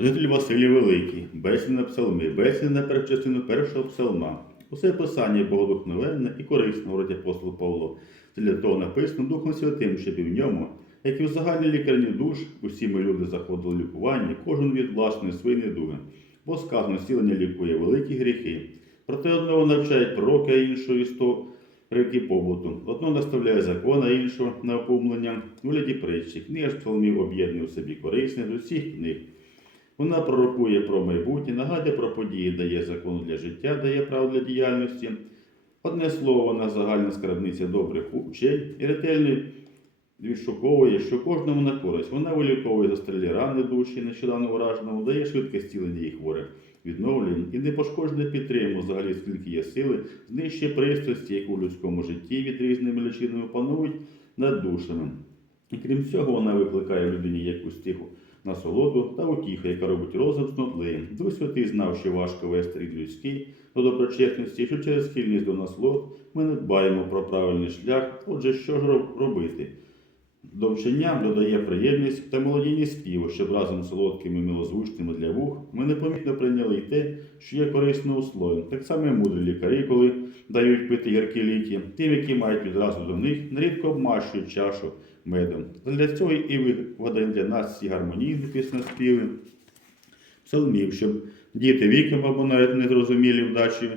Житель Василій Великий, бесід на псалми, бесід на перечастину першого псалма. Усе писання богодухновенне і корисне, говорить апостол Павло. Це для того написано Духом Святим, щоб і в ньому, як і в загальній лікарні душ, усі ми люди заходили в лікування, кожен від власної своєї недуги. Бо сказано, зцілення лікує великі гріхи. Проте одного навчають пророки, а іншого істо рики побуту. Одного наставляє закон, а іншого на опумлення у гляді притчі. Книга ж псалмів об'єднує в собі корисне з усіх книг. Вона пророкує про майбутнє, нагадує про події, дає закон для життя, дає право для діяльності. Одне слово, вона загальна скарбниця добрих учень і ретельно відшуковує, що кожному на користь. Вона виліковує застрелі рани душі, нещодавно ураженому, дає швидке зцілення їх хворих, відновлює і непошкоджене підтримує взагалі, скільки є сили, знищує пристрасті, які у людському житті від різними личинами панують над душами. І крім цього, вона викликає в людині якусь тиху насолоду та утіха, яка робить розум снотливим. Дух Святий знав, що важко вести рід людський до доброчесності, що через схильність до наслод ми не дбаємо про правильний шлях. Отже, що ж роб- робити? До вчення додає приємність та молодійність співу, щоб разом з солодкими милозвучними для вух ми непомітно прийняли й те, що є корисно у. Так само і мудрі лікарі, коли дають пити гіркі ліки, тим, які мають відразу до них, нерідко обмащують чашу медом. Для цього і вигадані для нас ці гармонійні піснеспіви, псалмів, щоб діти віком або навіть незрозумілі вдачі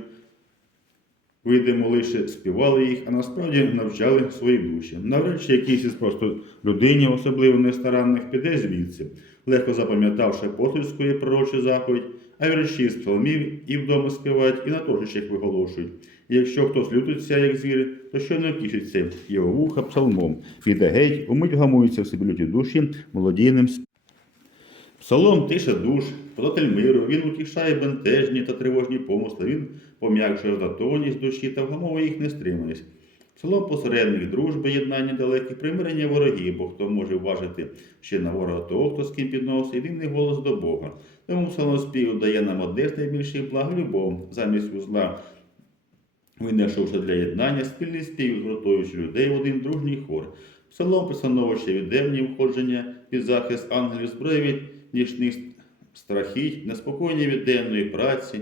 видимо, лише співали їх, а насправді навчали свої душі. Навряд чи якийсь із просто людині, особливо нестаранних, піде звідси, легко запам'ятавши апостольську і пророчу заповідь, а вірші з псалмів і вдома співають, і на торжищах виголошують. І якщо хтось лютиться, як звір, то що не втішиться його вуха псалмом. Піде геть, умить гамується в собі люті душі молодійним співом. Псалом тише душ, податель миру, він утішає бентежні та тривожні помисли, він пом'якшує роздатованість душі та вгамовує їх нестриманість. Псалом посередник дружби, єднання далеких, примирення ворогів, бо хто може вважити ще на ворога того, хто з ким підносить, єдиний голос до Бога. Тому псалмоспів дає нам одне з найбільших благ любов, замість узла, винайшовши для єднання спільний спів, згуртуючи людей в один дружній хор. Псалом пристановище від демнів входження під захист ангелів зброї від нічних страхіть, неспокійні від денної праці,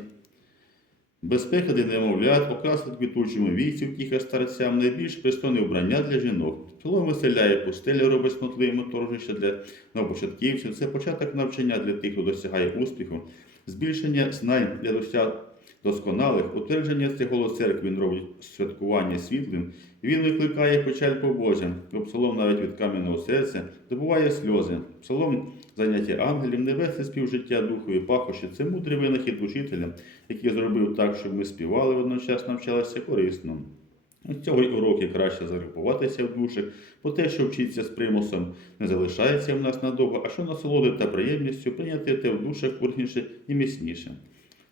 безпека для немовлят, окрасить квітучому віці втіха старцям, найбільш пристойне вбрання для жінок. Тіло виселяє пустелі, робить снотливими торжище для новопочатківців. Це початок навчання для тих, хто досягає успіху, збільшення знань для досяг досконалих, утвердження цього церкви він робить святкування світлим, і він викликає печаль побожжя, бо псалом навіть від кам'яного серця добуває сльози. Псалом заняття ангелів, небесне співжиття духові пахощі це мудрий винахід учителя, який зробив так, щоб ми співали водночас навчалися корисно. З цього й уроки краще загрупуватися в душах, бо те, що вчиться з примусом, не залишається в нас надовго, а що насолоди та приємністю прийняти те в душах верхніше і міцніше.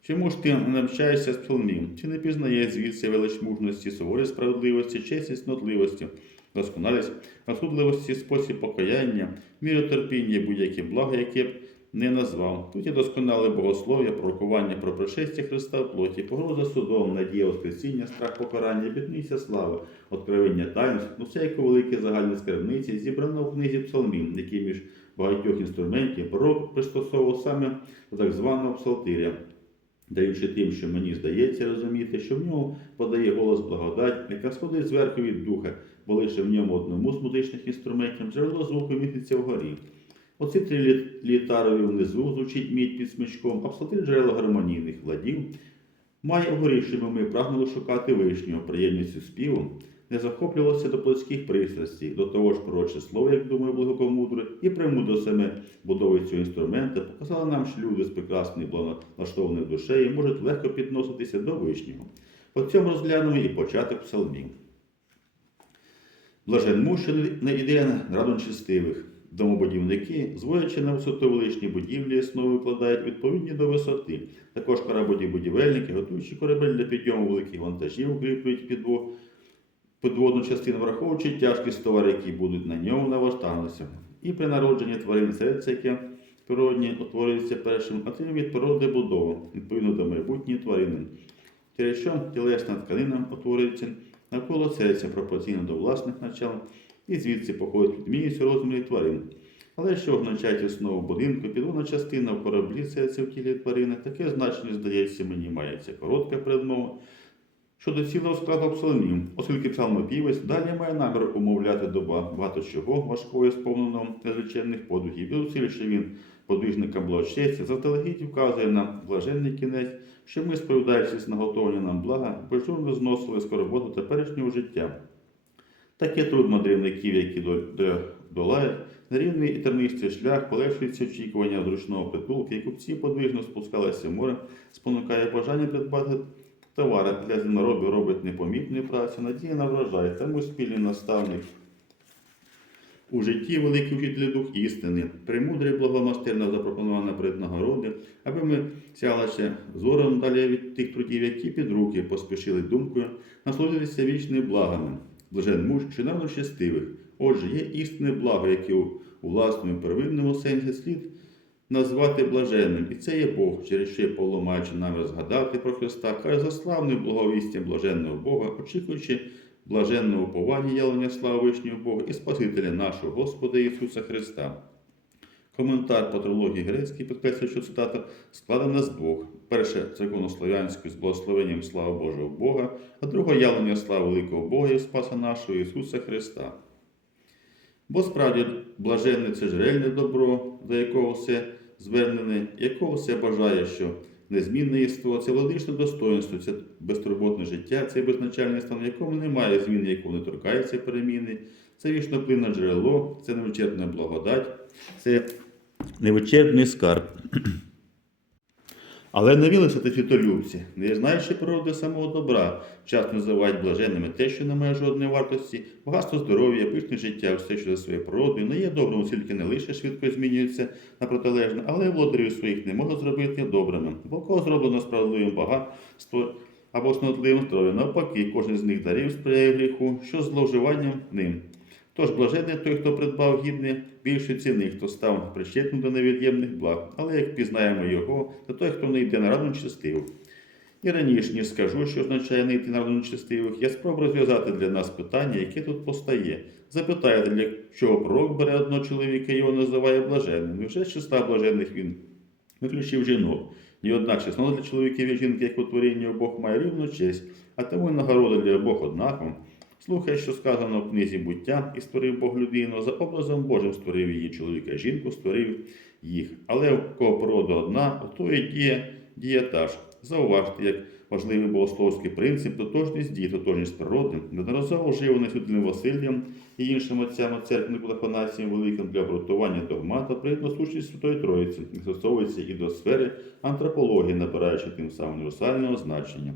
Чому ж ти не навчаєшся з псалмів? Чи не пізнає звідси велич мужності, суворої справедливості, чесність, снотливості, досконалість, розсудливості, спосіб покаяння, міру терпіння, будь-які блага, яке б не назвав. Тут є досконале богослов'я, пророкування про пришестя Христа в плоті, погроза судом, надія Воскресіння, страх покарання, бідниця слави, откровення таїнств, усе як у великій загальній скарбниці, зібрано в книзі псалмів, які між багатьох інструментів пророк пристосовував саме до так званого псалтиря даючи тим, що мені здається розуміти, що в ньому подає голос благодать, яка сходить зверху від духа, бо лише в ньому одному з музичних інструментів джерело звуку міститься вгорі. Оці три лі- літарові внизу звучить мідь під смичком, а псалтир джерело гармонійних владів. Має вгорі, щоб ми прагнули шукати вишнього приємністю співу, не захоплювалося до плотських пристрастей, до того ж пророче слово, як думає благокомудре, і премудро саме будови цього інструмента показала нам, що люди з прекрасною благоналаштованою душею можуть легко підноситися до вишнього. По цьому розглянемо і початок псалмів. Блажен муж, що не йде на чистивих. Домобудівники, зводячи на висоту величні будівлі, основи викладають відповідні до висоти. Також кораблі-будівельники, готуючи корабель для підйому великих вантажів, укріплюють підво- підводну частину, враховуючи тяжкість товарів, які будуть на ньому навантажитися. І при народженні тварин серце, яке природні утворюється першим, отримує від породи будову, відповідно до майбутньої тварини. Через що тілесна тканина утворюється навколо серця пропорційно до власних начал, і звідси походить відмінність розмірів тварин. Але що означає основу будинку, підводна частина в кораблі серце в тілі тварини, таке значення, здається, мені мається коротка передмова щодо цілого складу псалмів, оскільки псалмопівець далі має намір умовляти доба багато чого важкого сповненого незвичайних подвигів. І зусиль, що він подвижникам благочестя, заздалегідь вказує на блаженний кінець, що ми, сповідаючись на готовлення нам блага, безжурно зносили скорботу теперішнього життя. Таке труд мандрівників, які до- до- долають, нерівний і тернистий шлях, полегшується очікування зручного притулку, і купці подвижно спускалися в море, спонукає бажання придбати товари для земноробів робить непомітної праці, надія на врожай, тому спільний наставник. У житті великий вчитель дух істини, премудрий благомастерно запропонована перед нагороди, аби ми сялися зором далі від тих трудів, які під руки поспішили думкою, насолодитися вічними благами, блажен муж, що навно щастивих. Отже, є істинне благо, яке у власному первинному сенсі слід назвати блаженним. І це є Бог, через що Павло, маючи намір згадати про Христа, каже за славним благовістям блаженного Бога, очікуючи блаженного уповання явлення слави Вишнього Бога і Спасителя нашого Господа Ісуса Христа. Коментар по трилогії грецькій підкреслює, що цитата складена з двох. Перше церковнослов'янською з благословенням слави Божого Бога, а друге явлення слави великого Бога і Спаса нашого Ісуса Христа. Бо справді блаженне це ж реальне добро, до якого все звернене, якого все бажає, що незмінне єство, це владичне достоинство, це безтурботне життя, це безначальний стан, в якому немає зміни, якого не торкається переміни, це вічноплинне джерело, це невичерпна благодать, це невичерпний скарб. Але не вілися та світолюбці, не знаючи природи самого добра, часто називають блаженними те, що не має жодної вартості, багатство здоров'я, пишне життя, все, що за своєю природою, не є добрим, оскільки не лише швидко змінюється на протилежне, але й володарів своїх не може зробити добрими, бо кого зроблено справедливим багатство або снотливим здоров'ям, навпаки, кожен з них дарів сприяє гріху, що зловживанням ним. Тож блаженний той, хто придбав гідне більшої ціни, хто став причетним до невід'ємних благ, але як пізнаємо його, то той, хто не йде на раду нечестивих. І раніше, ніж скажу, що означає не йти на раду нечестивих, я спробую розв'язати для нас питання, яке тут постає. Запитаєте, для чого пророк бере одного чоловіка і його називає блаженним. Невже з числа блаженних він виключив жінок? Ні одна чеснота для чоловіків і жінки, як у творінні Бог має рівну честь, а тому й нагорода для обох однаково. Слухай, що сказано в книзі буття, і створив Бог людину, за образом Божим створив її чоловіка і жінку, створив їх. Але в кого природа одна, у тої діє, діє та ж. Зауважте, як важливий богословський принцип, тотожність дії, тотожність природи, неодноразово вживаний Святим Васильєм і іншими отцями церкви Пафанасієм Великим для обґрунтування догмата, приєдно сущність Святої Троїці, і застосовується і до сфери антропології, набираючи тим самим універсального значення.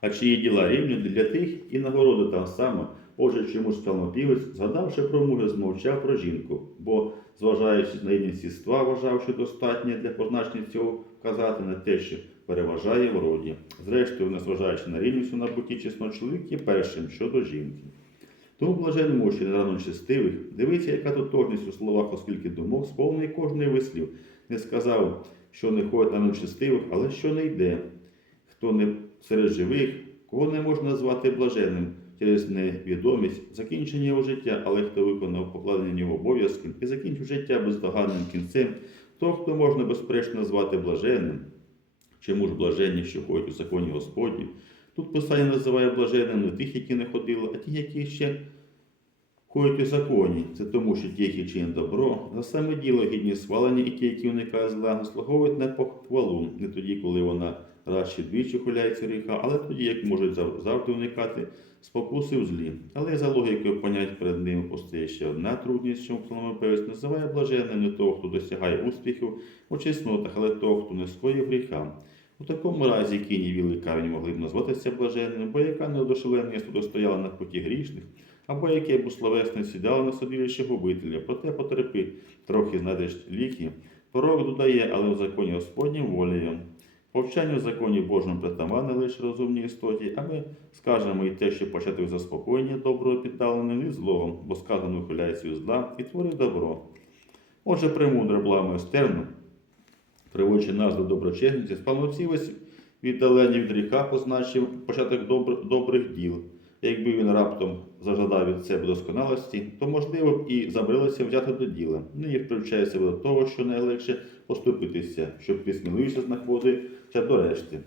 А чиї діла рівні для тих і нагороди там саме. Отже, чомусь псалмопівець, згадавши про мужа, змовчав про жінку, бо, зважаючи на рівність єства, вважавши достатньо для позначення цього вказати на те, що переважає в роді. Зрештою, незважаючи на рівність у набутті чесно, чоловік є першим щодо жінки. Тому блажен муж і рано честивих, дивиться, яка тотожність у словах, оскільки думок сповнений кожний вислів. Не сказав, що не ходить на честивих, але що не йде. Хто не серед живих, кого не можна назвати блаженним через невідомість, закінчення його життя, але хто виконав покладені нього обов'язки і закінчив життя бездоганним кінцем, то, хто можна безперечно назвати блаженним, чому ж блаженні, що ходять у законі Господні. Тут писання називає блаженним не тих, які не ходили, а ті, які ще ходять у законі. Це тому, що ті, які чинять добро, за саме діло гідні свалення, і ті, які уникають зла, заслуговують на похвалу, не тоді, коли вона раз чи двічі хуляється гріха, але тоді, як можуть завжди уникати спокуси в злі. Але за логікою понять перед ними постає ще одна трудність, що псалмопевець називає блаженним не того, хто досягає успіхів у чеснотах, але того, хто не скоїв гріха. У такому разі кінь і віли камінь могли б назватися блаженним, бо яка неодушевлене місто достояла на путі грішних, або яке бусловесне сідало на судилище губителя, проте потерпи трохи знайдеш ліки. Пророк додає, але в законі Господнім волею. Повчання в законі Божому притаманне лише розумній істоті, а ми скажемо і те, що початок заспокоєння доброго піддалене від злого, бо сказано ухиляється від зла і творить добро. Отже, премудре благомистерно, приводячи нас до доброчесності, спалноцівець віддалення від ріка, позначив початок добр- добрих діл. Якби він раптом зажадав від себе досконалості, то можливо б і забралося взяти до діла. Нині включає себе до того, що найлегше поступитися, щоб ти сміливіше знаходився до решти.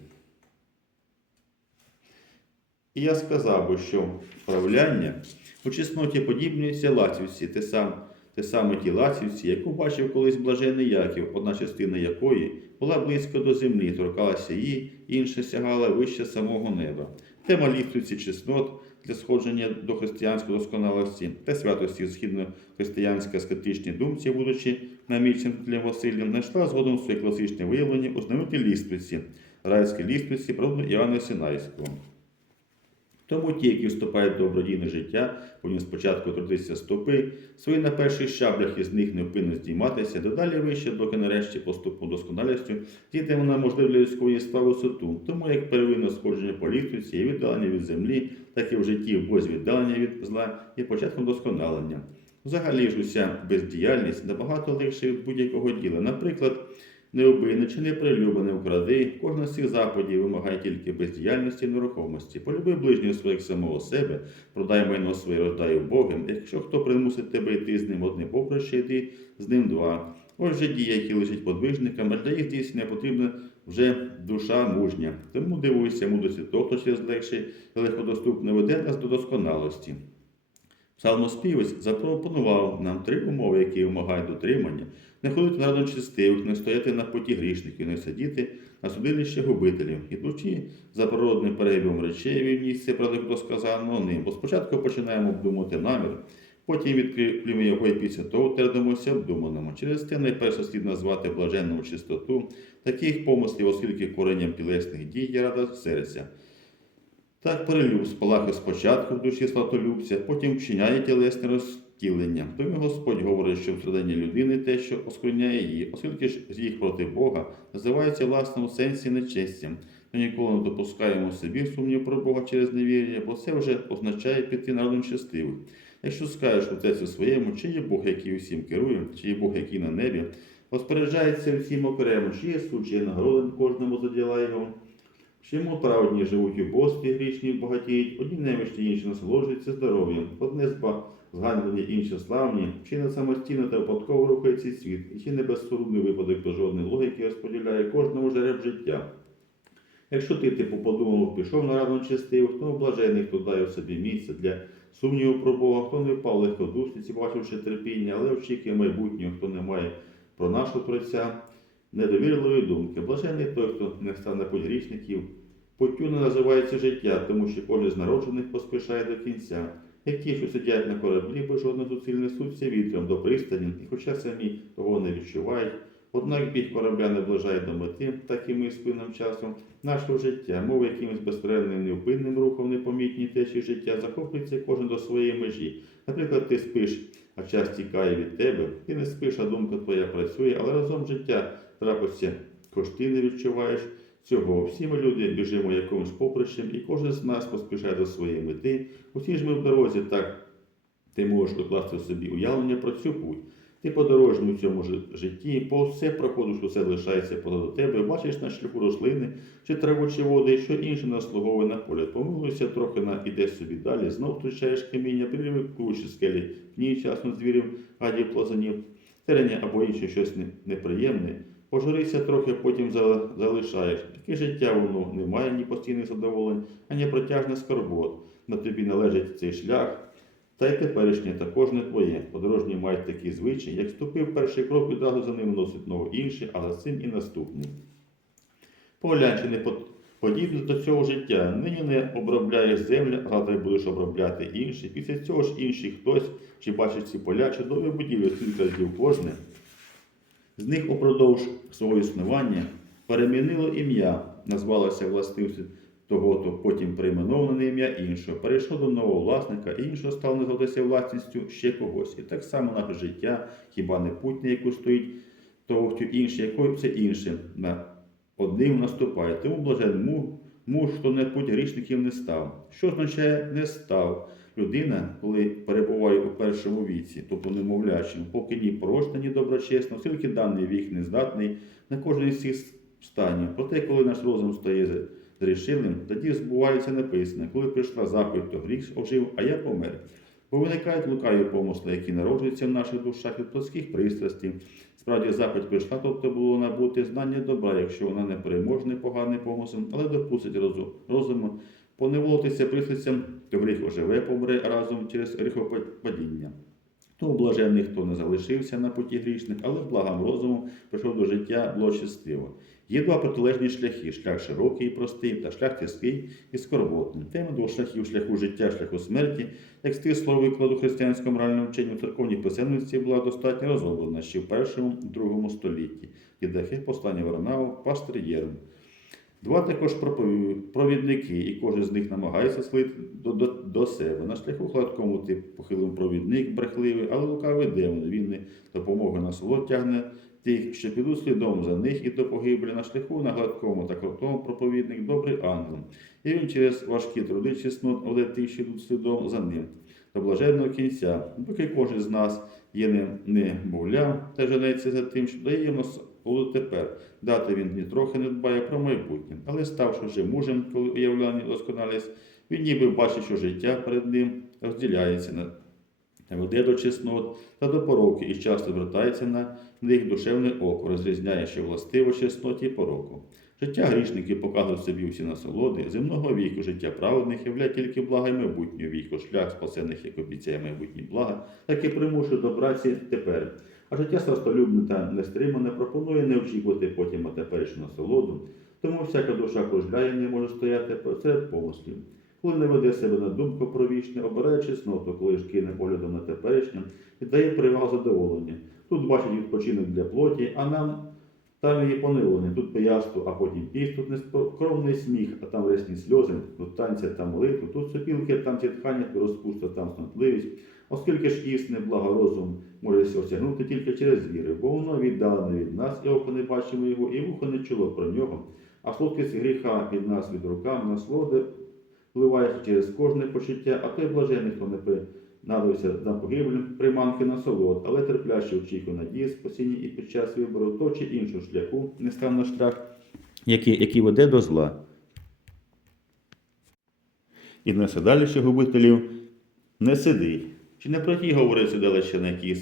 І я сказав би, що правляння у чесноті подібнюється лацівці, те, сам, те саме ті лацівці, яку бачив колись блажений Яків, одна частина якої була близько до землі, торкалася її, інша сягала вище самого неба. Тема лістуці чеснот для сходження до християнської досконалості та святості східно християнська скептичні думці, будучи намічним для Василем, знайшла згодом своє класичне виявлення у знаменитій ліствиці, райській ліствиці, правду Іоанна Синайського. Тому ті, які вступають в добродійне життя, повинні спочатку трудитися стопи, свої на перших щаблях із них невпинно здійматися, дедалі вище, доки нарешті поступу досконалістю зійдемо на можливу людської справи висоту. Тому як первинне сходження по ліфтуці і віддалення від землі, так і в житті без віддалення від зла є початком досконалення. Взагалі ж уся бездіяльність набагато легше від будь-якого діла. Наприклад, не убий, не прилюби, не вкради. Кожна з цих заходів вимагає тільки бездіяльності і нерухомості. Полюби ближнього своїх самого себе, продай майно своє, роздай убогим. Якщо хто примусить тебе йти з ним одним поприще, йди з ним два. Ось же дії, які лежать подвижникам, а для їх здійснення потрібна вже душа мужня. Тому дивуйся мудрості того, хто через легше і легкодоступне веде нас до досконалості. Псалмоспівець запропонував нам три умови, які вимагають дотримання: не ходити на раду чистивих, не стояти на поті грішників, не сидіти на судилище губителів, ідучи за природним перебігом речей від місця правда сказаного ним. Бо спочатку починаємо обдумувати намір, потім відкріплюємо його і після того твердимося обдуманому. Через те найперше слід назвати блаженному чистоту таких помислів, оскільки коренням тілесних дій є рада серця. Так перелюб спалахи спочатку в душі славтолюбця, потім вчиняє тілесне розтілення. Тому Господь говорить, що всередині людини те, що оскверняє її, оскільки ж з їх проти Бога називається в власному сенсі нечестям. Ми ніколи не допускаємо собі сумнів про Бога через невір'я, бо це вже означає піти народом щастивих. Якщо скажеш серці своєму, чи є Бог, який усім керує, чи є Бог, який на небі, розпоряджається всім окремо, чи є суд, чи є нагороден кожному за діла його. Чому праведні живуть у бості, грішні багатіють, одні немічні, інші насолоджуються здоров'ям, одне зба зганьблені, інші славні, чи не самостійно та випадково рухається світ, і чи не безсорудний випадок до жодної логіки розподіляє кожному жереб життя. Якщо ти, типу, подумав, пішов на рану чистив, хто блажений, хто дає в собі місце для сумніву про Бога, хто не впав легкодушниці, бачивши терпіння, але очікує майбутнього, хто не має про нашого Творця недовірливої думки. Блажений той, хто не стане путь грішників. Путтю не називається життя, тому що кожен з народжених поспішає до кінця. Як ті, що сидять на кораблі, без жодних зусиль несуться вітром до пристані, і хоча самі того не відчувають, однак біг корабля наближає до мети, так і ми з пильним часом нашого життя, мов якимось безперервним невпинним рухом непомітній течії життя, захоплюється кожен до своєї межі. Наприклад, ти спиш, а час тікає від тебе, ти не спиш, а думка твоя працює, але разом життя трапиться, хоч ти не відчуваєш цього. Всі ми люди біжимо якимось поприщем, і кожен з нас поспішає до своєї мети. Усі ж ми в дорозі, так ти можеш докласти собі уявлення про цю путь. Ти подорожній у цьому житті, по все проходиш, усе лишається позаду тебе, бачиш на шляху рослини, чи траву, чи води, що інше наслуговує на погляд. Помилуйся трохи на ідеш собі далі, знов втрачаєш каміння, пририви кручі скелі, пні часно звірів, гадів, плазанів, терення або інше щось неприємне. Пожурися трохи, потім залишаєш. Таке життя воно не має ні постійних задоволень, ані протяжних скорбот. На тобі належить цей шлях. Та й теперішнє також не твоє. Подорожні мають такі звичаї, як ступив перший крок, відразу за ним носить ногу інший, а за цим і наступний. Поглянь, чи не подібне до цього життя. Нині не обробляєш землю, а завтра будеш обробляти інші. Після цього ж інший хтось, чи бачить ці поля, чудові будівлі, кілька разів кожне. З них упродовж свого існування перемінило ім'я, назвалося властивістю того, то потім перейменоване ім'я іншого, перейшло до нового власника, іншого став називатися власністю ще когось. І так само наше життя, хіба не путь, на яку стоїть того, хто інший, якою все інше на одним наступає. Тому блажен му- муж, хто не путь грішників не став. Що означає не став? Людина, коли перебуває у першому віці, тобто немовлячим, поки ні порожна, ні доброчесна, оскільки даний вік не здатний на кожен із цих станів. Проте, коли наш розум стає зрішили, тоді збувається написане, коли прийшла заповідь, то гріх ожив, а я помер. Бо виникають лукаві помисли, які народжуються в наших душах від плотських пристрастей. Справді заповідь прийшла, тобто було набути знання добра, якщо вона не переможний поганий помисел, але допустить розум, розуму, поневолитися пристрастям, то гріх оживе, помре разом через гріхопадіння. Тому блаженний, хто не залишився на путі грішних, але благам розуму прийшов до життя було щасливо. Є два протилежні шляхи: шлях широкий і простий, та шлях тяжкий і скорботний. Тема двох шляхів шляху життя, шляху смерті, як стисло викладу християнського морального вчення в церковній писемності була достатньо розроблена ще в першому другому столітті. Єдахи послання Варнаву, пастир Єрм. Два також провідники, і кожен з них намагається слити до, до, до себе. На шляху гладкому тип похилим провідник брехливий, але лукавий демон. Він не допомоги на село тягне тих, що підуть слідом за них і до погибелі на шляху на гладкому та крутому проповідник добрий ангел. І він через важкі труди чеснот веде тих, що йдуть слідом за ним. До блаженного кінця, поки кожен з нас є не, не мовляв та женеться за тим, що дає йому було тепер. Дати він ні трохи не дбає про майбутнє, але ставши вже мужем, коли уявляння досконалість, він ніби бачить, що життя перед ним розділяється на веде до чеснот та до пороки і часто звертається на них душевне око, розрізняє, що властиво чесноті і пороку. Життя грішників показує собі всі насолоди, земного віку життя праведних являє тільки блага й майбутнього віку, шлях спасених, як обіцяє майбутні блага, так і примушує до праці тепер. А життя страстолюбне та нестримане пропонує не очікувати потім теперішню насолоду, тому всяка душа кружляє, не може стояти серед помислів. Коли не веде себе на думку про вічне, обирає чесноту, коли ж кине поглядом на теперішнє і дає перевагу задоволення. Тут бачить відпочинок для плоті, а нам там її поневолення, тут пияство, а потім піст, тут нескромний сміх, а там ресні сльози, тут танця та молитва, тут сопілки, там зітхання, тут розпуста, там снотливість. Оскільки ж істинне благо розум може осягнути тільки через віри, бо воно віддалене від нас, і око не бачимо його, і вухо не чуло про нього, а солодкість гріха від нас від руками насолоди вливає через кожне почуття, а той блажений, хто не принадився на погибель приманки насолод, але терпляче очікує надії спасіння і під час вибору того чи іншого шляху не став на шлях, який, який веде до зла. І несе далі ще губителів не сиди. Чи не про ті говорить седалище, на які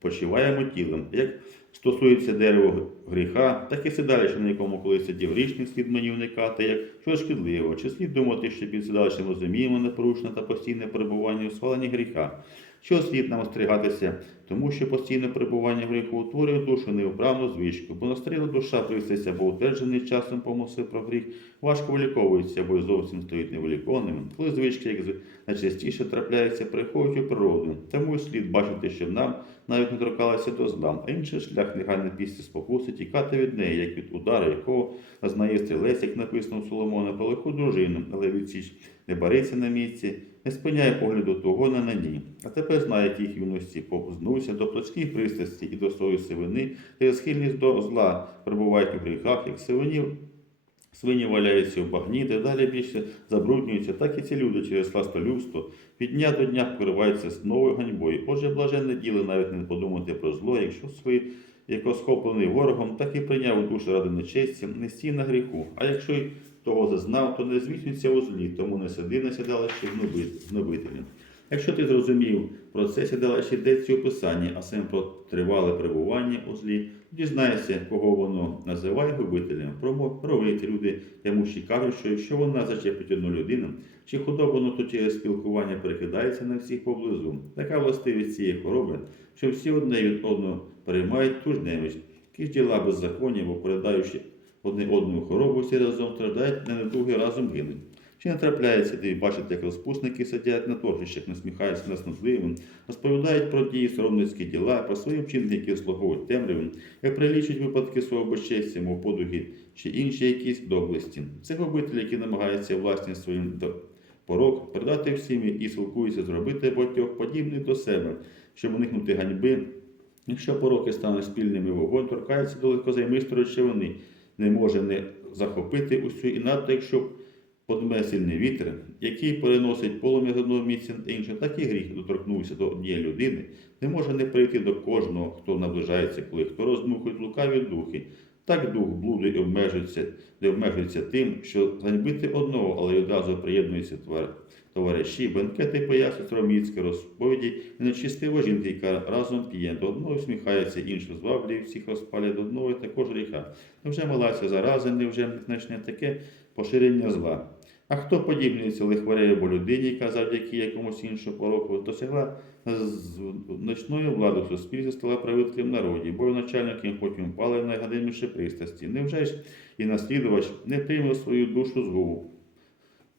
почиваємо тілом, як стосується дерева гріха, так і седалище, на якому колись сидів річний слід мені уникати, як щось шкідливого, чи слід думати, що під седалищем розуміємо непорушне та постійне перебування у сваленні гріха. Що слід нам остерігатися, тому що постійне перебування в гріху утворює душу невправну звичку, бо настріла душа пристається, бо утверджений часом помисли про гріх, важко виліковується, бо зовсім стоїть невилікованим. Коли звички, як найчастіше трапляється, приходять у природу. Тому слід бачити, що нам навіть не торкалися до злам, а інший шлях нехай не після спокуси, тікати від неї, як від удара, якого знає стрілець, як написано в Соломона, про лиху дружину, але відсіч не бариться на місці, не спиняє погляду того на на ній. А тепер знає, як їх юності повзнувся до плотських пристрасті і до своєї сивини, через схильність до зла перебувають у гріхах, як сивинів. Свині валяються в багні, де далі більше забруднюються, так і ці люди через сластолюбство від дня до дня покриваються з новою ганьбою. Отже, блаженне діло навіть не подумати про зло, якщо свої, як схоплений ворогом, так і прийняв у душу ради нечесті, не стій на гріху. А якщо й того зазнав, то не звіснюється у злі, тому не сиди на сідалище гнобителі. Якщо ти зрозумів про це сідалище йдеться у писанні, а саме про тривале перебування у злі, дізнаєшся, кого воно називає губителем. Провити люди ямущі кажуть, що якщо вона зачепить одну людину, чи худобину, то через спілкування перекидається на всіх поблизу. Така властивість цієї хвороби, що всі одне від одного переймають ту ж немість. Які діла беззаконня, бо передаючи одне одну хворобу, всі разом страждають, не недуги разом гинуть. Чи не трапляється, де бачите, як розпусники сидять на торжищах, насміхаються несмутливим, розповідають про дії соромницькі діла, про свої вчинки, які слугують темрявим, як прилічують випадки свого безчестя, мов подуги чи інші якісь доблесті. Це губителі, які намагаються власні своїм порок передати всім і силкуються зробити багатьох подібних до себе, щоб уникнути ганьби. Якщо пороки стануть спільними, вогонь торкається до легкозаймистої речовини, не може не захопити усю, і надто, якщо подме сильний вітер, який переносить полум'я з одного місця на інше, так і гріх доторкнувся до однієї людини, не може не прийти до кожного, хто наближається, коли хто роздмухують лукаві духи, Так дух блуду і обмежується, не обмежується тим, що ганьбити одного, але й одразу приєднуються твар- товариші, бенкети пояснюють роміцькі розповіді і нечистива жінка, яка разом п'є до одного усміхається, інших зваблює, всіх розпалює до одного і також гріха. Невже малася зараза, невже значне таке поширення зла? А хто подібнюється лихварі або людині, яка завдяки якомусь іншому пороку досягла значної влади в суспільстві, стала правителем народі, бо начальником потім впали в найгадиміші пристрасті. Невже ж і наслідувач не прийме свою душу згубу,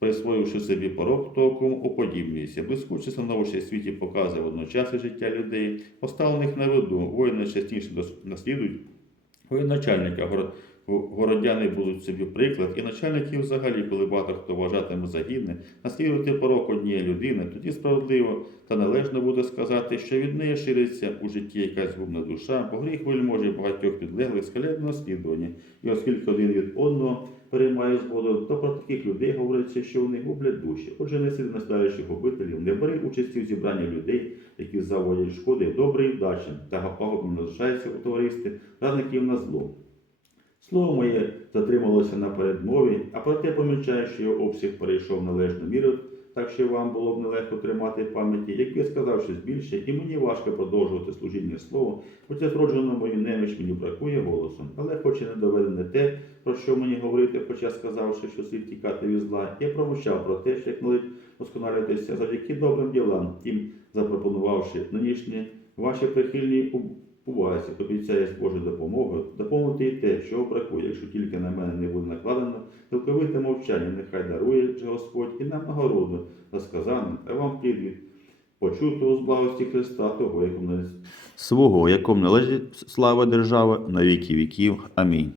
присвоївши собі порок, то кому уподібнюється. Блискуче становище в світі показує водночас життя людей, поставлених на виду, воїни частіше наслідують воєначальника. Горо- го- Городяни будуть собі приклад, і начальники взагалі, коли багато хто вважатиме за гідне, наслідувати порок однієї людини, тоді справедливо та належно буде сказати, що від неї шириться у житті якась губна душа, бо гріх вельможі багатьох підлеглих до наслідування. І оскільки один від одного переймає згоду, то про таких людей говориться, що вони гублять душі. Отже, не слід настоящих губителів, не бери участі в зібранні людей, які заводять шкоди, доброї вдачі та пагубно залишаються у товаристві радників на зло. Слово моє затрималося на передмові, а проте помічаю, що його обсяг перейшов належну міру, так що вам було б нелегко тримати в пам'яті, якби я сказав щось більше, і мені важко продовжувати служіння словом, хоча зроджено мою неміч мені бракує голосом. Але хоч і не доведене те, про що мені говорити, хоча сказавши, що слід тікати від зла, я промовчав про те, що як належить досконалюватися завдяки добрим ділам, тим запропонувавши нинішні ваші прихильні увазі, обіцяє з Божою допомогою доповнити і те, чого бракує, якщо тільки на мене не буде накладено, цілковите мовчання нехай дарує же Господь і нам нагороду за сказане, а вам підвід, почутого з благості Христа, того, якому належить свого, якому належить слава держава на віки віків. Амінь.